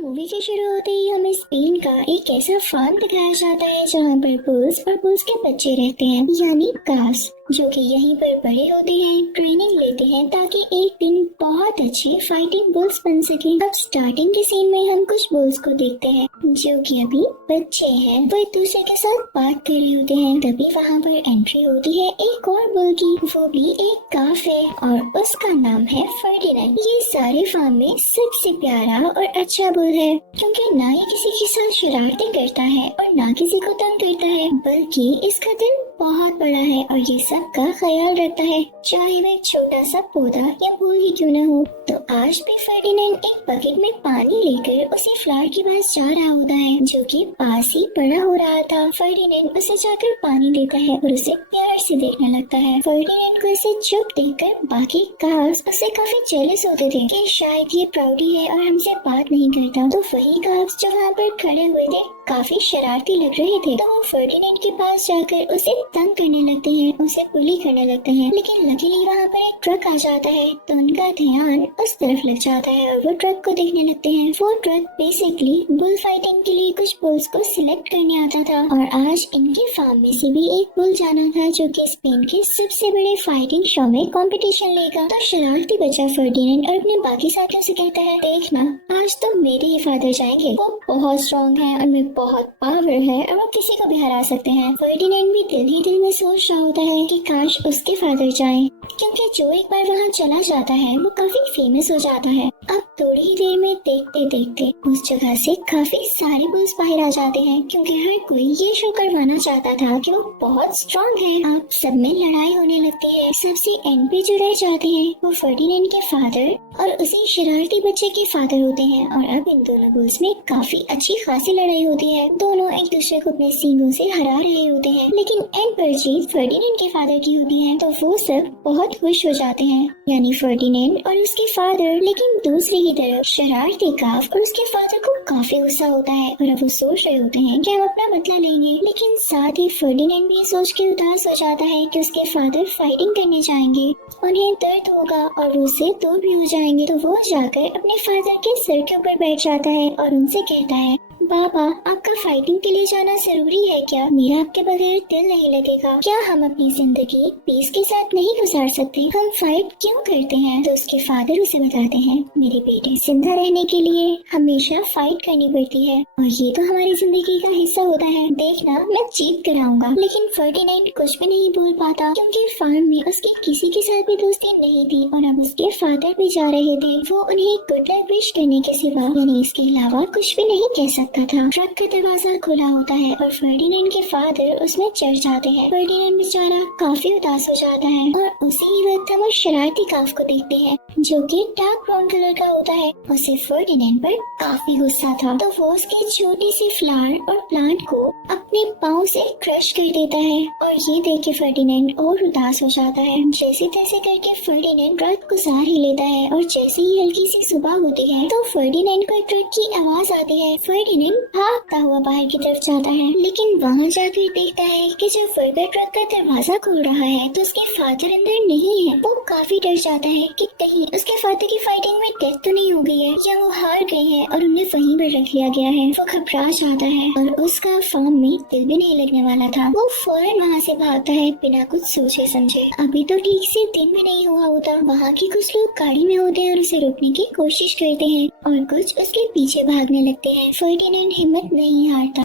Movie के शुरू होते ही हमें स्पेन का एक ऐसा फार्म दिखाया जाता है जहाँ पर बुल्स और बुल्स के बच्चे रहते हैं, यानी कास, जो कि यहीं पर बड़े होते हैं, ट्रेनिंग लेते हैं ताकि एक दिन बहुत अच्छे फाइटिंग बुल्स बन सके। अब स्टार्टिंग के सीन में हम कुछ बुल्स को देखते हैं जो कि अभी बच्चे हैं, वो एक दूसरे के साथ बात कर रहे होते हैं। तभी वहाँ पर एंट्री होती है एक और बुल की, वो भी एक काफ है और उसका नाम है फर्डिनेंड। ये सारे फार्म में सबसे प्यारा और अच्छा बुल है, क्योंकि ना ही किसी के साथ शरारतें करता है और ना किसी को तंग करता है, बल्कि इसका दिल बहुत बड़ा है और ये सब का ख्याल रखता है, चाहे वह एक छोटा सा पौधा या फूल ही क्यों न हो। तो आज भी फर्डिनेंड एक बकेट में पानी लेकर उसी फ्लावर के पास जा रहा होता है जो कि पास ही बड़ा हो रहा था। फर्डिनेंड उसे जाकर पानी देता है और उसे प्यार से देखने लगता है। फर्डिनेंड को इसे चुप देखकर बाकी काल्स उसे काफी जेलस होते थे कि शायद ये प्राउडी है और हमसे बात नहीं करता। तो वही काल्स जो वहाँ पर खड़े हुए थे काफी शरारती लग रहे थे, तो वो फर्डिनेंड के पास जाकर उसे तंग करने लगते हैं, उसे बुली करने लगते हैं। लेकिन लकीली वहाँ पर एक ट्रक आ जाता है तो उनका ध्यान उस तरफ लग जाता है और वो ट्रक को देखने लगते हैं। वो ट्रक बेसिकली बुल फाइटिंग के लिए कुछ बुल्स को सिलेक्ट करने आता था और आज इनके फार्म में से भी एक बुल जाना था जो कि स्पेन के सबसे बड़े फाइटिंग शो में कंपटीशन लेगा। तो शरारती बच्चा फर्डिनेंड और अपने बाकी साथियों से कहता है, देखना आज तो मेरे ही फादर जाएंगे, वो बहुत स्ट्रॉन्ग है और मैं बहुत पावर है और वो किसी को भी हरा सकते हैं। फर्डिनेंड भी दिल ही दिल में सोच रहा होता है कि काश उसके फादर जाएं, क्योंकि जो एक बार वहाँ चला जाता है वो काफी फेमस हो जाता है। अब थोड़ी ही देर में देखते देखते उस जगह से काफी सारे बुल्स बाहर आ जाते हैं, क्योंकि हर कोई ये शो करवाना चाहता था कि वो बहुत स्ट्रॉन्ग है। अब सब में लड़ाई होने लगती है। सबसे एंड पे जो रह जाते हैं वो फर्डिनेंड के फादर और उसी शरारती बच्चे के फादर होते हैं और अब इन दोनों बुल्स में काफी अच्छी खासी लड़ाई होती है। दोनों एक दूसरे को अपने सींगों से हरा रहे होते हैं, लेकिन एंड पर जीत फर्डिनेंड के फादर की होती है। तो वो सब बहुत खुश हो जाते हैं, यानी फर्डिनेंड और उसके फादर। लेकिन दूसरी की तरफ शरारती काफ और उसके फादर को काफी गुस्सा होता है और अब वो सोच रहे होते हैं कि हम अपना बदला लेंगे। लेकिन साथ ही फर्डिनेंड भी सोच के उदास हो जाता है कि उसके फादर फाइटिंग करने जाएंगे, उन्हें दर्द होगा और वो उससे दूर भी हो जाएंगे। तो वो जाकर अपने फादर के सिर के ऊपर बैठ जाता है और उनसे कहता है, पापा आपका फाइटिंग के लिए जाना जरूरी है क्या? मेरा आपके बगैर दिल नहीं लगेगा। क्या हम अपनी जिंदगी पीस के साथ नहीं गुजार सकते? हम फाइट क्यों करते हैं? तो उसके फादर उसे बताते हैं, मेरे बेटे जिंदा रहने के लिए हमेशा फाइट करनी पड़ती है और ये तो हमारी जिंदगी का हिस्सा होता है। देखना मैं जीत कर आऊंगा। लेकिन फर्डिनेंड कुछ भी नहीं बोल पाता, क्योंकि फार्म में उसकी किसी के साथ भी दोस्ती नहीं थी और अब उसके फादर भी जा रहे थे। वो उन्हें गुड लक विश करने के सिवा यानी इसके अलावा कुछ भी नहीं कह सकता था। ट्रक का दरवाजा खुला होता है और फर्डिनेंड के फादर उसमें चढ़ जाते हैं। फर्डिनेंड बेचारा काफी उदास हो जाता है और उसी वक्त हम उस शरारती काफ को देखते हैं जो कि डार्क ब्राउन कलर का होता है। उसे फर्डिनेंड पर काफी गुस्सा था, तो वो उसकी छोटी सी फ्लावर और प्लांट को अपने पाँव से क्रश कर देता है और ये देख के फर्डिनेंड और उदास हो जाता है। जैसे तैसे करके फर्डिनेंड रात गुजार ही लेता है और जैसे ही हल्की सी सुबह होती है तो फर्डिनेंड को एक ट्रक की आवाज आती है। फर्डिनेंड भागता हुआ बाहर की तरफ जाता है, लेकिन वहाँ जाकर देखता है कि जब वर्कर ट्रक का दरवाजा खोल रहा है तो उसके फादर अंदर नहीं है। वो काफी डर जाता है कि कहीं उसके फादर की फाइटिंग में डेथ तो नहीं हो गई है या वो हार गए हैं और उन्हें वहीं पर रख लिया गया है। वो घबरा जाता है और उसका फार्म में दिल भी नहीं लगने वाला था। वो फौरन वहाँ से भागता है बिना कुछ सोचे समझे। अभी तो ठीक से दिन भी नहीं हुआ होता। वहाँ के कुछ लोग गाड़ी में होते हैं और उसे रोकने की कोशिश करते हैं और कुछ उसके पीछे भागने लगते हैं। फर्डिनेंड हिम्मत नहीं हारता।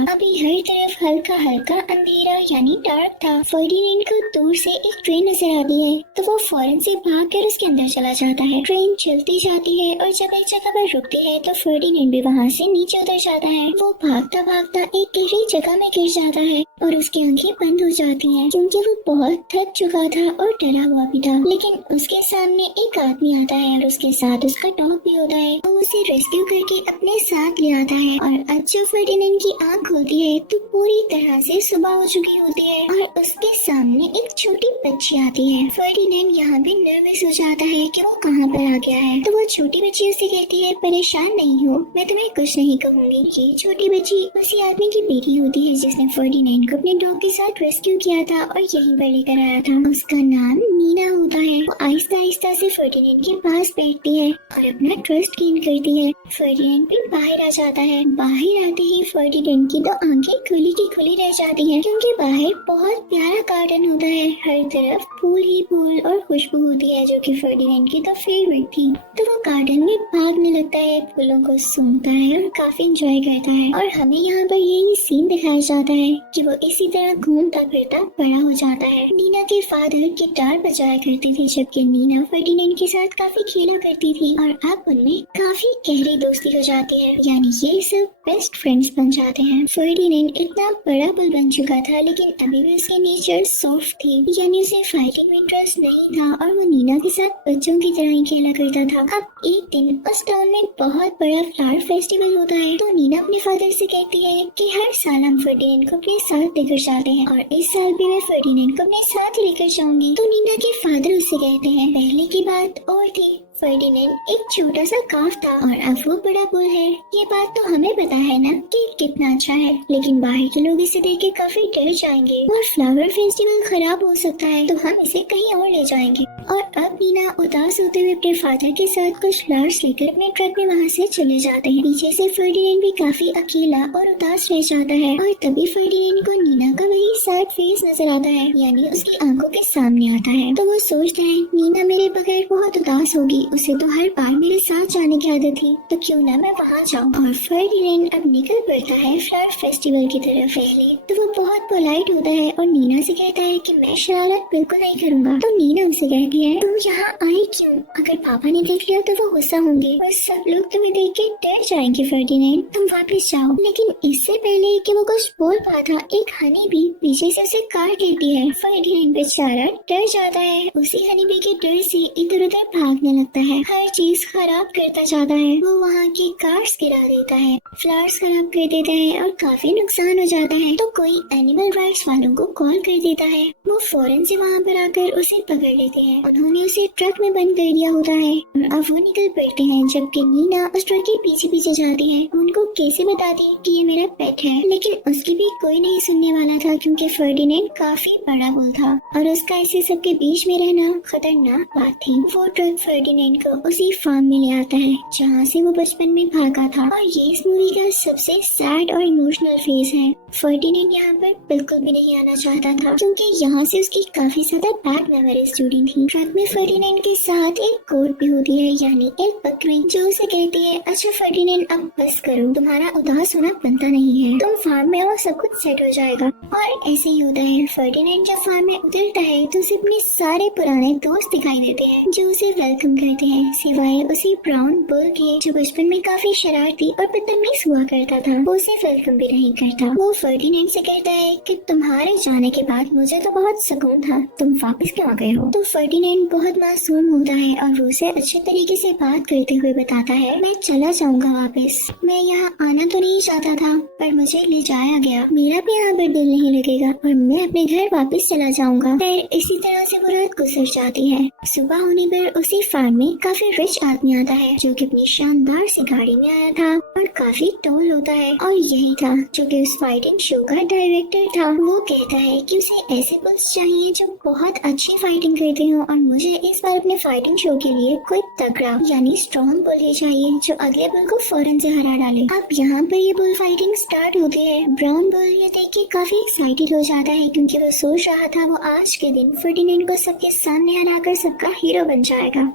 अभी हर तरफ हल्का हल्का अंधेरा यानी डार्क था। फर्डिनेंड को दूर से एक ट्रेन नजर आती है तो वो फौरन से भागकर उसके अंदर चला जाता है। ट्रेन चलती जाती है और जब एक जगह पर रुकती है तो फर्डिनेंड भी वहाँ से नीचे उतर जाता है। वो भागता भागता एक गहरी जगह में गिर जाता है और उसकी आंखें बंद हो जाती हैं, क्योंकि वो बहुत थक चुका था और डरा हुआ भी था। लेकिन उसके सामने एक आदमी आता है और उसके साथ उसका डॉग भी होता है। वो उसे रेस्क्यू करके अपने साथ ले आता है और अब जब फर्डिनेंड की आँख खुलती है तो पूरी तरह से सुबह हो चुकी होती है और उसके सामने एक छोटी बच्ची आती है। फर्डिनेंड यहाँ भी नर्वस हो जाता है कि वो कहाँ पर आ गया है। तो वो छोटी बच्ची उसे कहती है, परेशान नहीं हो, मैं तुम्हें कुछ नहीं कहूँगी। ये छोटी बच्ची उसी आदमी की बेटी होती है जिसने फर्डिनेंड को अपने डॉग के साथ रेस्क्यू किया था और यहीं पर लेकर आया था। उसका नाम नीना होता है वो आहिस्ता आहिस्ता से फर्डिनेंड के पास बैठती है और अपना ट्रस्ट गेन करती है। फर्डिनेंड भी बाहर आ जाता है। बाहर आते ही फर्डिनेंड की तो आंखें खुली की खुली रह जाती हैं, क्योंकि बाहर बहुत प्यारा गार्डन होता है। हर तरफ फूल ही फूल और खुशबू होती है, जो कि फर्डिनेंड की तो फेवरेट थी। तो वो गार्डन में भागने लगता है, फूलों को सूंघता है और काफी एंजॉय करता है। और हमें यहाँ पर यही सीन दिखाया जाता है कि वो इसी तरह घूमता फिरता बड़ा हो जाता है। नीना के फादर गिटार बजाया करते थे, जबकि नीना फर्डिनेंड के साथ काफी खेला करती थी और अब उनमें काफी गहरी दोस्ती हो जाती है, यानी ये सब बेस्ट फ्रेंड्स बन जाते हैं। फर्डिनेंड इतना बड़ा बुल बन चुका था, लेकिन अभी भी उसकी नेचर सॉफ्ट थी, यानी उसे फाइटिंग में इंटरेस्ट नहीं था और वो नीना के साथ बच्चों की तरह ही खेला करता था। अब एक दिन उस टाउन में बहुत बड़ा फ्लावर फेस्टिवल होता है, तो नीना अपने फादर से कहती है कि हर साल हम फर्डिनेंड को अपने साथ लेकर जाते हैं और इस साल भी मैं फर्डिनेंड को अपने साथ लेकर जाऊंगी। तो नीना के फादर उससे कहते हैं पहले की बात और थी, फर्डिनेंड एक छोटा सा काफ था और अब वो बड़ा बुल है। ये बात तो हमें पता है ना कि कितना अच्छा है, लेकिन बाहर के लोग इसे देख के काफी डर जाएंगे और फ्लावर फेस्टिवल खराब हो सकता है, तो हम इसे कहीं और ले जाएंगे। और अब नीना उदास होते हुए अपने फादर के साथ कुछ फ्लावर्स लेकर अपने ट्रक में वहाँ से चले जाते हैं। पीछे से फर्डिनेंड भी काफी अकेला और उदास रह जाता है और तभी फर्डिनेंड को नीना का वही सैड फेस नजर आता है, यानी उसकी आंखों के सामने आता है। तो वो सोचता है नीना मेरे बगैर बहुत उदास होगी, उसे तो हर बार मेरे साथ जाने की आदत थी, तो क्यों ना मैं वहाँ जाऊँ। और फर्डिनेंड अब निकल पड़ता है फ्लावर फेस्टिवल की तरफ। पहले तो वो बहुत पोलाइट होता है और नीना से कहता है कि मैं शरारत बिल्कुल नहीं करूँगा। तो नीना उसे कहती है तुम यहाँ आई क्यों? अगर पापा ने देख लिया तो वो गुस्सा होंगे और सब लोग तुम्हें देख के डर जाएंगे। फर्डिनेंड तुम वापस जाओ। लेकिन इससे पहले कि वो कुछ बोल पाता, एक हनी बी पीछे से उसे काट लेती है। फर्डिनेंड बेचारा डर जाता है, उसी हनी बी के डर से इधर उधर भागने लगता है, हर चीज खराब करता जाता है। वो वहाँ की कार्स गिरा देता है, फ्लावर्स खराब कर देता है और काफी नुकसान हो जाता है। तो कोई एनिमल राइट्स वालों को कॉल कर देता है, वो फौरन से वहाँ पर आकर उसे पकड़ लेते हैं। उन्होंने उसे ट्रक में बंद कर दिया होता है और अब वो निकल पड़ते हैं, जबकि नीना उस ट्रक के पीछे पीछे जाती है। उनको कैसे बता दी कि ये मेरा पेट है, लेकिन उसकी भी कोई नहीं सुनने वाला था, क्योंकि फर्डिनेंड काफी बड़ा बुल था और उसका ऐसे सबके बीच में रहना खतरनाक बात थी। वो ट्रक फर्डिनेंड को उसी फार्म में ले आता है जहाँ से वो बचपन में भागा था। और ये इस मूवी का सबसे सैड और इमोशनल फेज है। फर्डिनेंड यहाँ पर बिल्कुल भी नहीं आना चाहता था, क्योंकि यहाँ से उसकी काफी ज्यादा बैड मेमोरीज जुड़ी थी। ट्रक में फर्डिनेंड के साथ एक गोट भी होती है, यानी एक बकरी, जो उसे कहती है अच्छा फर्डिनेंड अब बस करो, तुम्हारा उदास होना बनता नहीं है, तुम फार्म में आओ सब कुछ सेट हो जाएगा। और ऐसे ही होता है। फर्डिनेंड जब फार्म में उतरता है तो उसे अपने सारे पुराने दोस्त दिखाई देते हैं, जो उसे वेलकम करते हैं, सिवाय उसी ब्राउन बुल के, जो बचपन में काफी शरारती और बदतमीज हुआ करता था। वो उसे वेलकम भी नहीं करता। वो फर्डिनेंड से कहता है कि तुम्हारे जाने के बाद मुझे तो बहुत सुकून था, तुम वापस क्यों आ गए हो? तो फर्डिनेंड बहुत मासूम होता है और वो उसे अच्छे तरीके से बात करते हुए बताता है मैं चला जाऊंगा वापस, मैं यहाँ आना तो नहीं चाहता था, पर मुझे ले जाया गया, मेरा भी यहाँ पर दिल नहीं लगेगा और मैं अपने घर वापस चला जाऊंगा। फिर इसी तरह से वो रात गुजर जाती है। सुबह होने पर उसी फार्म में काफी रिच आदमी आता है, जो कि अपनी शानदार सी गाड़ी में आया था और काफी टॉल होता है, और यही था जो कि उस फाइटिंग शो का डायरेक्टर था। वो कहता है कि उसे ऐसे बुल्स चाहिए जो बहुत अच्छी फाइटिंग करते हो, और मुझे इस बार अपने फाइटिंग शो के लिए कोई तगड़ा यानी स्ट्रॉन्ग बुल ही चाहिए, जो अगले बुल को फौरन से हरा डाले। अब यहाँ पर ये बुल फाइटिंग स्टार्ट होती है। ब्राउन बुल ये देख के काफी एक्साइटेड हो जाता है, क्योंकि वो सोच रहा था वो आज के दिन फर्डिनेंड को सबके सामने हराकर सबका हीरो बन जाएगा।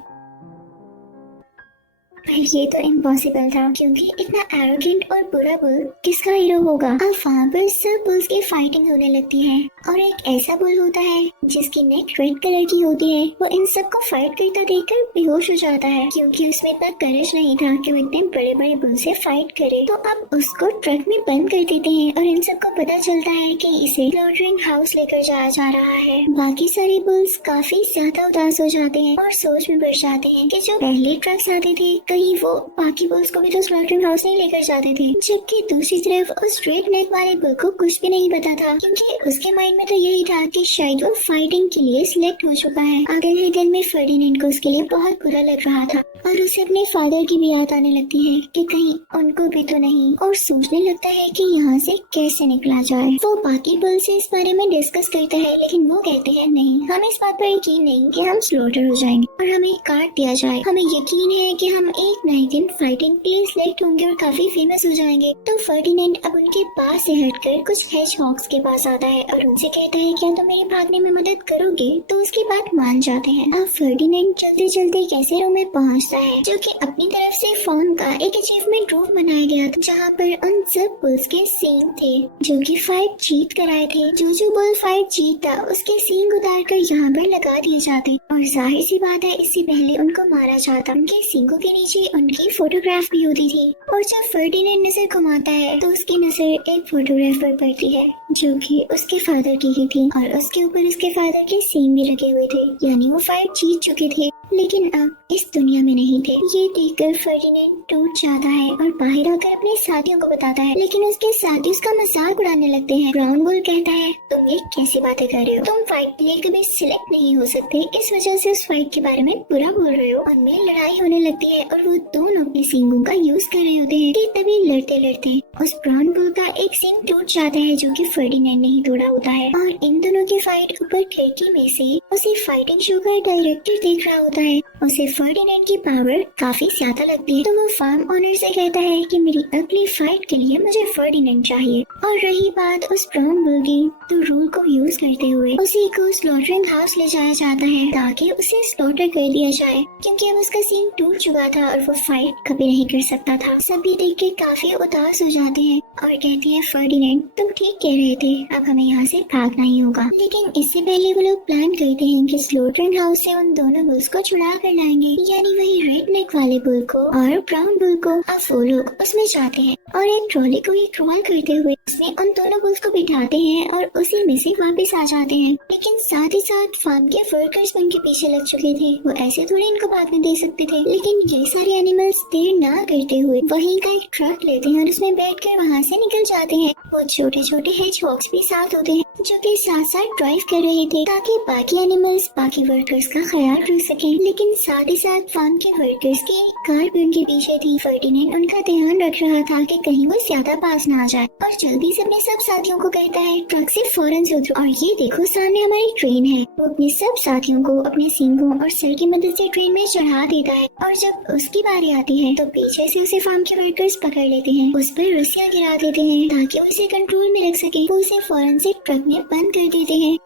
पर ये तो इम्पॉसिबल था, क्योंकि इतना एरोगेंट और बुरा बुल किसका हीरो होगा। अब वहाँ पर सब बुल्स की फाइटिंग होने लगती है और एक ऐसा बुल होता है जिसकी नेक रेड कलर की होती है। वो इन सबको फाइट करता देखकर बेहोश हो जाता है, क्योंकि उसमें इतना करेज नहीं था कि वो इतने बड़े बड़े बुल से फाइट करे। तो अब उसको ट्रक में बंद कर देते हैं और इन सबको पता चलता है कि इसे स्लॉटरिंग हाउस लेकर जाया जा रहा है। बाकी सारे बुल्स काफी ज्यादा उदास हो जाते हैं और सोच में पड़ जाते हैं कि जो पहले ट्रक्स आते थे कहीं वो बाकी बुल्स को भी तो स्लॉटरिंग हाउस नहीं लेकर जाते थे। जबकि दूसरी तरफ उस रेड नेक वाले बुल को कुछ भी नहीं पता था, क्योंकि उसके माइंड में तो यही था कि शायद वो फाइटिंग के लिए सिलेक्ट हो चुका है। अगले ही दिन में फर्डिनेंड को उसके लिए बहुत बुरा लग रहा था। और उसे अपने फादर की भी याद आने लगती है कि कहीं उनको भी तो नहीं, और सोचने लगता है कि यहाँ से कैसे निकला जाए। वो बाकी बुल से इस बारे में डिस्कस करता है, लेकिन वो कहते हैं नहीं, हमें इस बात पर यकीन नहीं कि हम स्लॉटर हो जाएंगे और हमें काट दिया जाए। हमें यकीन है कि हम एक नए दिन फाइटिंग के लिए सिलेक्ट होंगे और काफी फेमस हो जाएंगे। तो फर्डिनेंड अब उनके पास से हटकर कुछ हेजहॉग्स के पास आता है और उनसे कहता है क्या तुम मेरे भागने में मदद करोगे? तो उसकी बात मान जाते हैं। अब फर्डिनेंड चलते चलते कैसेरो में पहुंचता है, जो कि अपनी तरफ से फॉर्म का एक अचीवमेंट रूम बनाया गया था, जहाँ पर उन सब बुल्स के सींग थे जो कि फाइट जीत कर आए थे। जो बुल फाइट जीतता उसके सींग उतार कर यहाँ पर लगा दिए जाते और जाहिर सी बात है इससे पहले उनको मारा जाता। उनके सींगों के नीचे उनकी फोटोग्राफ भी होती थी और जब फर्डिनेंड नजर घुमाता है तो उसकी नजर एक फोटोग्राफ पर पड़ती है जो कि उसके फादर की ही थी और उसके ऊपर उसके फादर के सींग भी लगे हुए थे, यानी वो फाइट जीत चुके थे लेकिन अब इस दुनिया में नहीं थे। ये देखकर फर्डिनेंड टूट जाता है और बाहर आकर अपने साथियों को बताता है, लेकिन उसके साथी उसका मजाक उड़ाने लगते हैं। ब्राउन बुल कहता है तुम ये कैसी बातें कर रहे हो, तुम फाइट के लिए कभी सिलेक्ट नहीं हो सकते, इस वजह से उस फाइट के बारे में बुरा बोल रहे हो। उनमें लड़ाई होने लगती है और वो दोनों अपने सींगों का यूज कर रहे होते हैं कि तभी लड़ते लड़ते उस ब्राउन बुल का एक सींग टूट जाता है जो कि फर्डिनेंड ने ही तोड़ा होता है और इन दोनों की फाइट ऊपर खिड़की में से उसे फाइटिंग शो का डायरेक्टर देख रहा होता है। उसे फर्डिनेंड की पावर काफी ज्यादा लगती है तो वो फार्म ओनर से कहता है कि मेरी अगली फाइट के लिए मुझे फर्डिनेंड चाहिए। और रही बात उस ब्राउन बुल की, तो रूल को यूज करते हुए उसी को स्लॉटरिंग हाउस ले जाया जाता है ताकि उसे स्लॉटर कर दिया जाए, क्योंकि अब उसका सीन टूट चुका था और वो फाइट कभी नहीं कर सकता था। सभी देख के काफी उदास हो जाते हैं और कहते हैं फर्डिनेंड तुम ठीक कह रहे थे, अब हमें यहाँ से भागना ही होगा। लेकिन इससे पहले वो लोग प्लान करते हैं कि स्लॉटरिंग हाउस से उन दोनों बुल्स को छुड़ा कर लाएंगे, यानी वही रेड नेक वाले बुल को और ब्राउन बुल को। अब वो लोग उसमें जाते हैं और एक ट्रॉली को ही क्रॉल करते हुए उसमें उन दोनों बुल्स को बिठाते हैं और उसी में से वापस आ जाते हैं। लेकिन साथ ही साथ फार्म के वर्कर्स उनके पीछे लग चुके थे, वो ऐसे थोड़ी इनको भागने दे सकते थे। लेकिन ये सारे एनिमल्स देर ना करते हुए वहीं का एक ट्रक लेते हैं और उसमें बैठकर वहाँ से निकल जाते हैं। वो छोटे छोटे हेजहॉग्स भी साथ होते हैं जो कि साथ साथ ड्राइव कर रहे थे ताकि बाकी एनिमल्स बाकी वर्कर्स का ख्याल रख सकें। लेकिन साथ ही साथ फार्म के वर्कर्स की कार भी उनके पीछे थी। फर्डिनेंड उनका ध्यान रख रहा था कि कहीं वो ज्यादा पास ना आ जाए और जल्दी से अपने सब साथियों को कहता है ट्रक से फौरन से उतरो और ये देखो सामने हमारी ट्रेन है। वो अपने सब साथियों को अपने सींगों और सिर की मदद से ट्रेन में चढ़ा देता है और जब उसकी बारी आती है तो पीछे से उसे फार्म के वर्कर्स पकड़ लेते हैं, उस पर रस्सियां गिरा देते हैं ताकि वो उसे कंट्रोल में रख सके। वो उसे फौरन से ट्रक में बंद कर देते हैं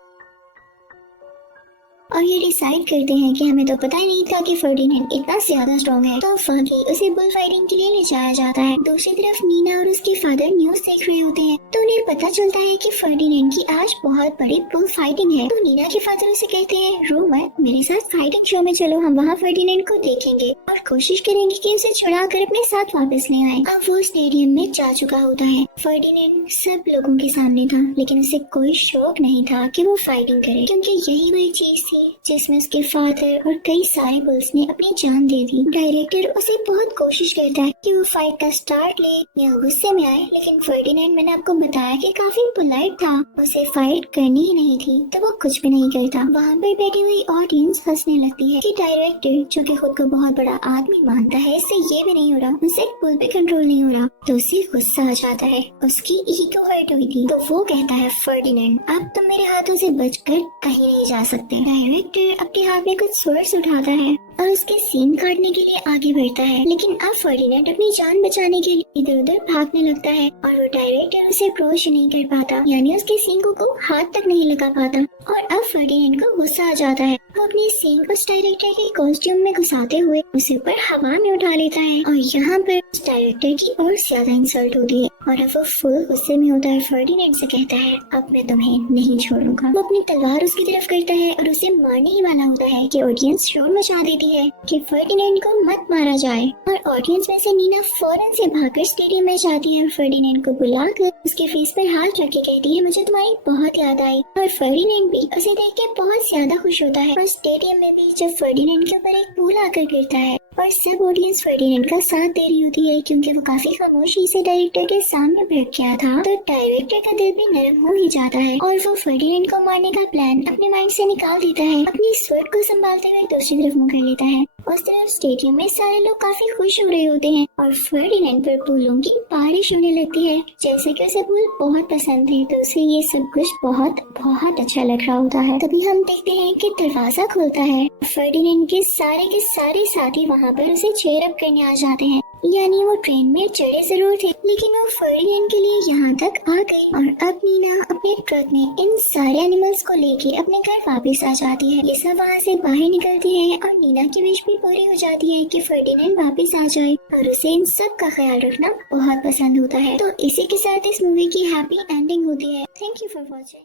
और ये डिसाइड करते हैं कि हमें तो पता ही नहीं था कि फर्डिनेंड इतना ज्यादा स्ट्रॉन्ग है। तो फागी उसे बुल फाइटिंग के लिए ले जाया जाता है। दूसरी तरफ नीना और उसके फादर न्यूज देख रहे होते हैं तो उन्हें पता चलता है कि फर्डिनेंड की आज बहुत बड़ी बुल फाइटिंग है। तो नीना के फादर उसे कहते हैं रो मत, मेरे साथ फाइटिंग शो में चलो, हम वहाँ फर्डिनेंड को देखेंगे और कोशिश करेंगे कि उसे छुड़ा कर अपने साथ वापस ले आए। अब वो स्टेडियम में जा चुका होता है। फर्डिनेंड सब लोगों के सामने था लेकिन उसे कोई शौक नहीं था कि वो फाइटिंग करे, क्योंकि यही वही चीज थी जिसमें उसके फादर और कई सारे बुल्स ने अपनी जान दे दी। डायरेक्टर उसे बहुत कोशिश करता है कि वो फाइट का स्टार्ट ले या गुस्से में आए, लेकिन फर्डिनेंड मैंने आपको बताया कि काफी पोलाइट था, उसे फाइट करनी ही नहीं थी तो वो कुछ भी नहीं करता। वहाँ पर बैठी हुई ऑडियंस हंसने लगती है कि डायरेक्टर जो कि खुद को बहुत बड़ा आदमी मानता है, इससे ये भी नहीं हो रहा, उसे बुल पे कंट्रोल नहीं हो रहा, तो उसे गुस्सा आ जाता है। उसकी ईगो हर्ट हुई थी तो वो कहता है फर्डिनेंड अब तुम मेरे हाथों से बचकर कहीं नहीं जा सकते। डायरेक्टर अपने हाथ में कुछ स्वर्ड्स उठाता है और उसके सीन काटने के लिए आगे बढ़ता है, लेकिन अब फर्डिनेंड अपनी जान बचाने के लिए इधर उधर भागने लगता है और वो डायरेक्टर उसे अप्रोच नहीं कर पाता, यानी उसके सींगों को हाथ तक नहीं लगा पाता। और अब फर्डिनेंड को गुस्सा आ जाता है, वो अपने सींग उस डायरेक्टर के कॉस्ट्यूम में घुसाते हुए उसे ऊपर हवा में उठा लेता है और यहाँ पर उस डायरेक्टर की और ज्यादा इंसल्ट होती है और अब वो फुल गुस्से में होता है। फर्डिनेंड से कहता है अब मैं तुम्हें नहीं छोड़ूंगा। वो अपनी तलवार उसकी तरफ करता है और उसे मारने ही वाला होता है कि ऑडियंस शोर मचा देती है कि फर्डिनेंड को मत मारा जाए और ऑडियंस में से नीना फौरन से भागकर स्टेडियम में जाती है और फर्डिनेंड को बुलाकर उसके फेस पर हाथ रख के कहती है मुझे तुम्हारी बहुत याद आई। और फर्डिनेंड भी उसे देख के बहुत ज्यादा खुश होता है और स्टेडियम में भी जब फर्डिनेंड के ऊपर एक फूल आकर गिरता है और सब ऑडियंस फर्डिनेंड का साथ दे रही होती है क्योंकि वो काफी खामोशी से डायरेक्टर के सामने बैठ गया था, तो डायरेक्टर का दिल भी नरम हो ही जाता है और वो फर्डिनेंड को मारने का प्लान अपने माइंड से निकाल देता है। अपनी स्वर्ड को संभालते हुए दूसरी तरफ मुड़ कर लेता है ऑस्ट्रेलिया स्टेडियम में सारे लोग काफी खुश हो रहे होते हैं और फर्डिनेंड पर फूलों की बारिश होने लगती है। जैसे कि उसे फूल बहुत पसंद है तो उसे ये सब कुछ बहुत बहुत अच्छा लग रहा होता है। तभी हम देखते हैं कि दरवाजा खुलता है। फर्डिनेंड के सारे साथी वहाँ पर उसे चेयर अप करने आ जाते हैं। यानी वो ट्रेन में चढ़े जरूर थे लेकिन वो फर्डिनेंड के लिए यहाँ तक आ गई और अब नीना अपने ट्रक में इन सारे एनिमल्स को लेके अपने घर वापस आ जाती है। ये सब वहाँ से बाहर निकलती है और नीना की विश भी पूरी हो जाती है कि फर्डिनेंड वापस आ जाए और उसे इन सब का ख्याल रखना बहुत पसंद होता है। तो इसी के साथ इस मूवी की हैप्पी एंडिंग होती है। Thank you for watching.